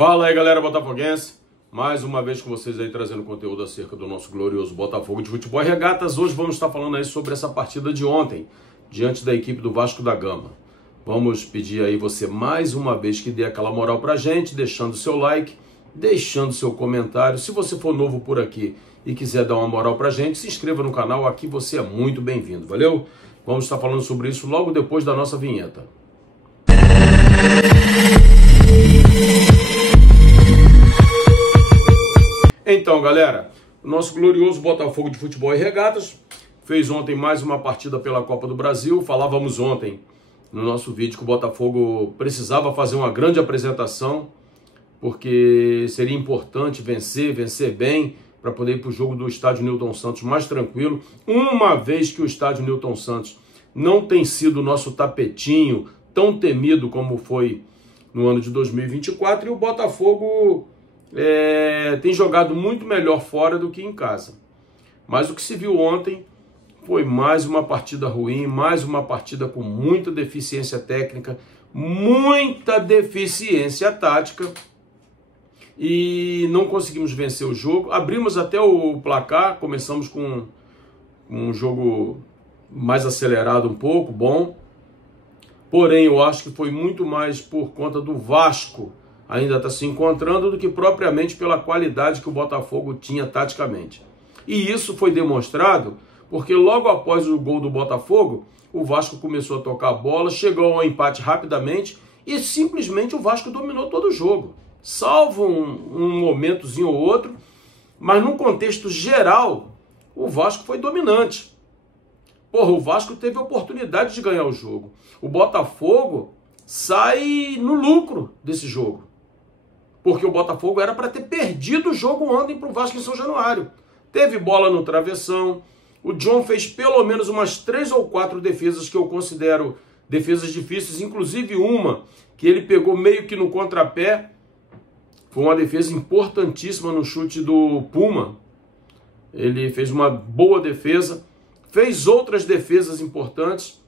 Fala aí, galera botafoguense, mais uma vez com vocês aí trazendo conteúdo acerca do nosso glorioso Botafogo de Futebol e Regatas. Hoje vamos estar falando aí sobre essa partida de ontem, diante da equipe do Vasco da Gama. Vamos pedir aí você mais uma vez que dê aquela moral pra gente, deixando seu like, deixando seu comentário. Se você for novo por aqui e quiser dar uma moral pra gente, se inscreva no canal, aqui você é muito bem-vindo, valeu? Vamos estar falando sobre isso logo depois da nossa vinheta. Então, galera, o nosso glorioso Botafogo de Futebol e Regatas fez ontem mais uma partida pela Copa do Brasil. Falávamos ontem no nosso vídeo que o Botafogo precisava fazer uma grande apresentação, porque seria importante vencer bem, para poder ir para o jogo do estádio Newton Santos mais tranquilo, uma vez que o estádio Newton Santos não tem sido o nosso tapetinho tão temido como foi no ano de 2024, e o Botafogo tem jogado muito melhor fora do que em casa. Mas o que se viu ontem foi mais uma partida ruim, mais uma partida com muita deficiência técnica, muita deficiência tática, e não conseguimos vencer o jogo. Abrimos até o placar, começamos com um jogo mais acelerado um pouco, bom. Porém, eu acho que foi muito mais por conta do Vasco ainda está se encontrando do que propriamente pela qualidade que o Botafogo tinha taticamente. E isso foi demonstrado porque logo após o gol do Botafogo, o Vasco começou a tocar a bola, chegou ao empate rapidamente e simplesmente o Vasco dominou todo o jogo. Salvo um momentozinho ou outro, mas no contexto geral, o Vasco foi dominante. Porra, o Vasco teve a oportunidade de ganhar o jogo. O Botafogo sai no lucro desse jogo. Porque o Botafogo era para ter perdido o jogo ontem para o Vasco em São Januário. Teve bola no travessão. O John fez pelo menos umas 3 ou 4 defesas que eu considero defesas difíceis. Inclusive uma que ele pegou meio que no contrapé. Foi uma defesa importantíssima no chute do Puma. Ele fez uma boa defesa. Fez outras defesas importantes.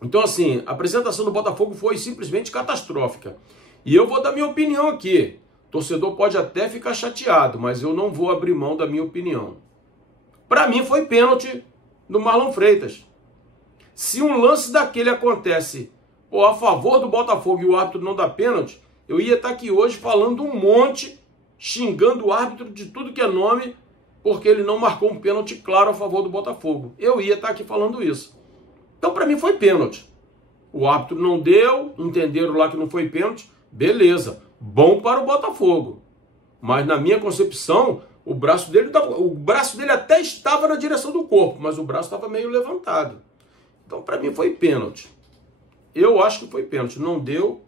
Então, assim, a apresentação do Botafogo foi simplesmente catastrófica. E eu vou dar minha opinião aqui. O torcedor pode até ficar chateado, mas eu não vou abrir mão da minha opinião. Para mim foi pênalti do Marlon Freitas. Se um lance daquele acontece a favor do Botafogo e o árbitro não dá pênalti, eu ia estar aqui hoje falando um monte, xingando o árbitro de tudo que é nome, porque ele não marcou um pênalti claro a favor do Botafogo. Eu ia estar aqui falando isso. Então, para mim, foi pênalti. O árbitro não deu, entenderam lá que não foi pênalti, beleza, bom para o Botafogo. Mas, na minha concepção, o braço dele até estava na direção do corpo, mas o braço estava meio levantado. Então, para mim, foi pênalti. Eu acho que foi pênalti. Não deu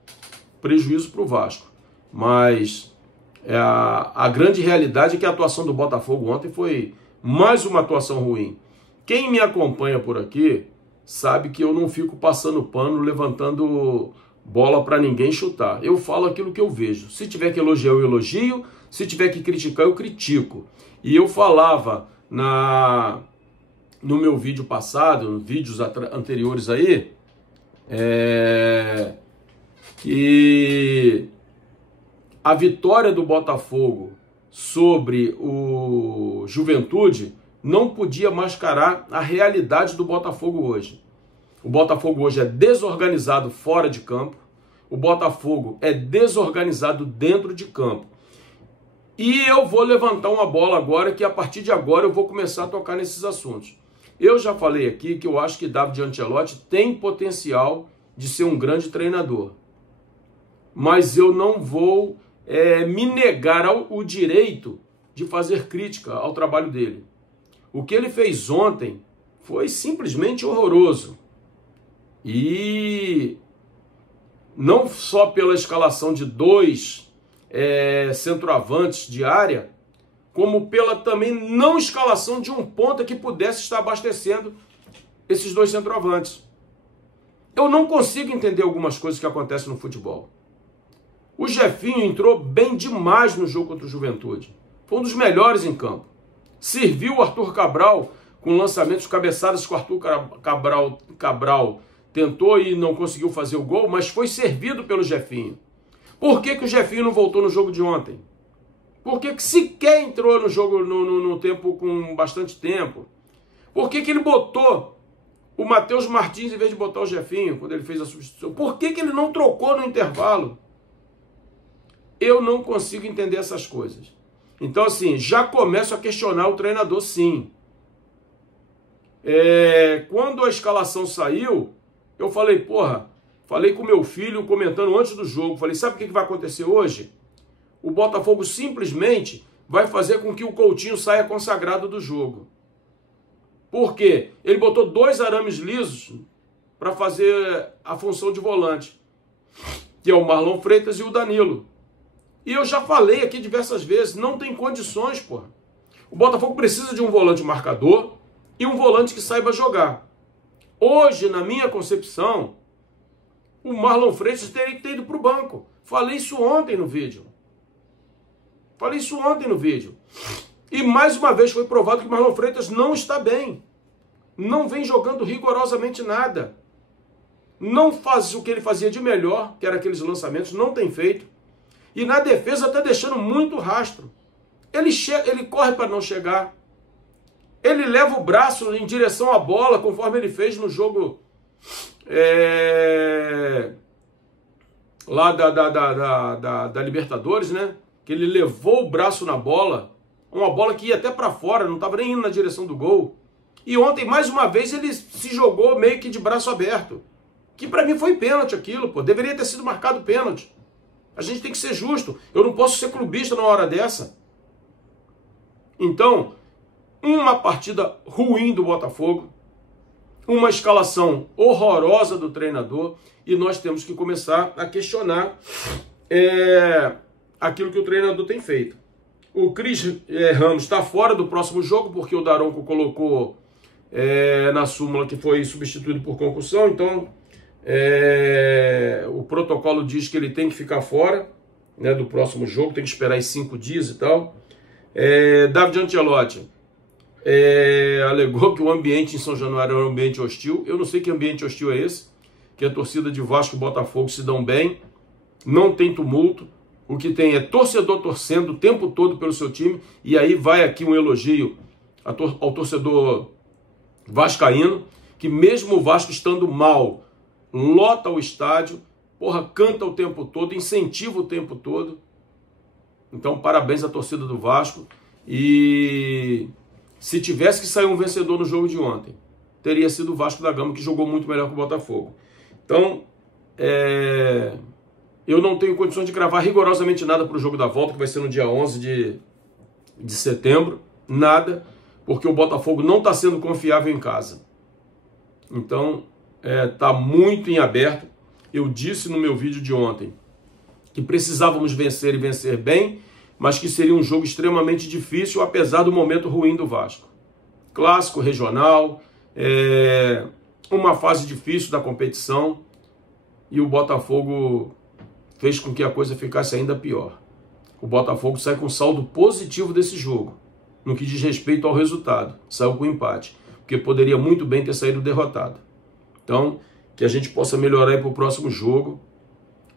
prejuízo para o Vasco. Mas a grande realidade é que a atuação do Botafogo ontem foi mais uma atuação ruim. Quem me acompanha por aqui sabe que eu não fico passando pano, levantando bola para ninguém chutar. Eu falo aquilo que eu vejo. Se tiver que elogiar, eu elogio. Se tiver que criticar, eu critico. E eu falava no meu vídeo passado, nos vídeos anteriores aí, que a vitória do Botafogo sobre o Juventude não podia mascarar a realidade do Botafogo hoje. O Botafogo hoje é desorganizado fora de campo. O Botafogo é desorganizado dentro de campo. E eu vou levantar uma bola agora, que a partir de agora eu vou começar a tocar nesses assuntos. Eu já falei aqui que eu acho que David Ancelotti tem potencial de ser um grande treinador. Mas eu não vou me negar o direito de fazer crítica ao trabalho dele. O que ele fez ontem foi simplesmente horroroso. E não só pela escalação de 2 centroavantes de área, como pela também não escalação de um ponta que pudesse estar abastecendo esses 2 centroavantes. Eu não consigo entender algumas coisas que acontecem no futebol. O Jefinho entrou bem demais no jogo contra o Juventude. Foi um dos melhores em campo. Serviu o Arthur Cabral com lançamentos, cabeçadas que o Arthur Cabral tentou e não conseguiu fazer o gol, mas foi servido pelo Jefinho. Por que o Jefinho não voltou no jogo de ontem? Por que sequer entrou no jogo no tempo com bastante tempo? Por que ele botou o Matheus Martins em vez de botar o Jefinho quando ele fez a substituição? Por que ele não trocou no intervalo? Eu não consigo entender essas coisas. Então, assim, já começo a questionar o treinador, sim. Quando a escalação saiu, eu falei, falei com meu filho comentando antes do jogo, falei, sabe o que vai acontecer hoje? O Botafogo simplesmente vai fazer com que o Coutinho saia consagrado do jogo. Por quê? Ele botou 2 arames lisos para fazer a função de volante, que é o Marlon Freitas e o Danilo. E eu já falei aqui diversas vezes, não tem condições, O Botafogo precisa de um volante marcador e um volante que saiba jogar. Hoje, na minha concepção, o Marlon Freitas teria que ter ido para o banco. Falei isso ontem no vídeo. E mais uma vez foi provado que o Marlon Freitas não está bem. Não vem jogando rigorosamente nada. Não faz o que ele fazia de melhor, que era aqueles lançamentos, não tem feito. E na defesa está deixando muito rastro. Ele corre para não chegar. Ele leva o braço em direção à bola, conforme ele fez no jogo lá da Libertadores, né? Que ele levou o braço na bola, uma bola que ia até para fora, não estava nem indo na direção do gol. E ontem, mais uma vez, ele se jogou meio que de braço aberto. Que para mim foi pênalti aquilo, Deveria ter sido marcado pênalti. A gente tem que ser justo. Eu não posso ser clubista numa hora dessa. Então, uma partida ruim do Botafogo, uma escalação horrorosa do treinador, e nós temos que começar a questionar aquilo que o treinador tem feito. O Cris Ramos está fora do próximo jogo, porque o Daronco colocou na súmula que foi substituído por concussão, então o protocolo diz que ele tem que ficar fora, né, do próximo jogo, tem que esperar aí 5 dias e tal. David Ancelotti alegou que o ambiente em São Januário era um ambiente hostil. Eu não sei que ambiente hostil é esse, que a torcida de Vasco e Botafogo se dão bem, não tem tumulto, o que tem é torcedor torcendo o tempo todo pelo seu time, e aí vai aqui um elogio ao torcedor vascaíno, que mesmo o Vasco estando mal, lota o estádio, canta o tempo todo, incentiva o tempo todo. Então, parabéns à torcida do Vasco. E se tivesse que sair um vencedor no jogo de ontem, teria sido o Vasco da Gama, que jogou muito melhor que o Botafogo. Então, eu não tenho condições de cravar rigorosamente nada para o jogo da volta, que vai ser no dia 11 de setembro. Nada, porque o Botafogo não está sendo confiável em casa. Então, está muito em aberto. Eu disse no meu vídeo de ontem que precisávamos vencer e vencer bem, mas que seria um jogo extremamente difícil, apesar do momento ruim do Vasco. Clássico regional, uma fase difícil da competição, e o Botafogo fez com que a coisa ficasse ainda pior. O Botafogo sai com saldo positivo desse jogo, no que diz respeito ao resultado. Saiu com empate, porque poderia muito bem ter saído derrotado. Então, que a gente possa melhorar aí para o próximo jogo,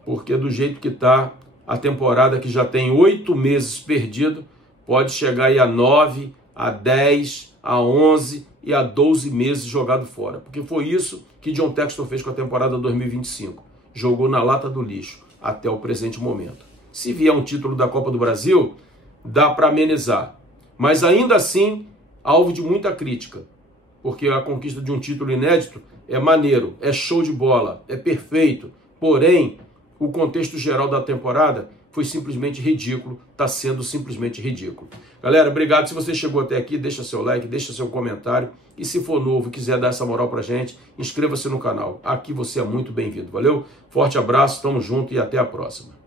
porque do jeito que está, a temporada que já tem 8 meses perdido, pode chegar aí a 9, a 10, a 11 e a 12 meses jogado fora. Porque foi isso que John Textor fez com a temporada 2025. Jogou na lata do lixo até o presente momento. Se vier um título da Copa do Brasil, dá para amenizar. Mas ainda assim, alvo de muita crítica. Porque a conquista de um título inédito é maneiro, é show de bola, é perfeito. Porém, o contexto geral da temporada foi simplesmente ridículo, está sendo simplesmente ridículo. Galera, obrigado. Se você chegou até aqui, deixa seu like, deixa seu comentário. E se for novo e quiser dar essa moral pra gente, inscreva-se no canal. Aqui você é muito bem-vindo. Valeu? Forte abraço, tamo junto e até a próxima.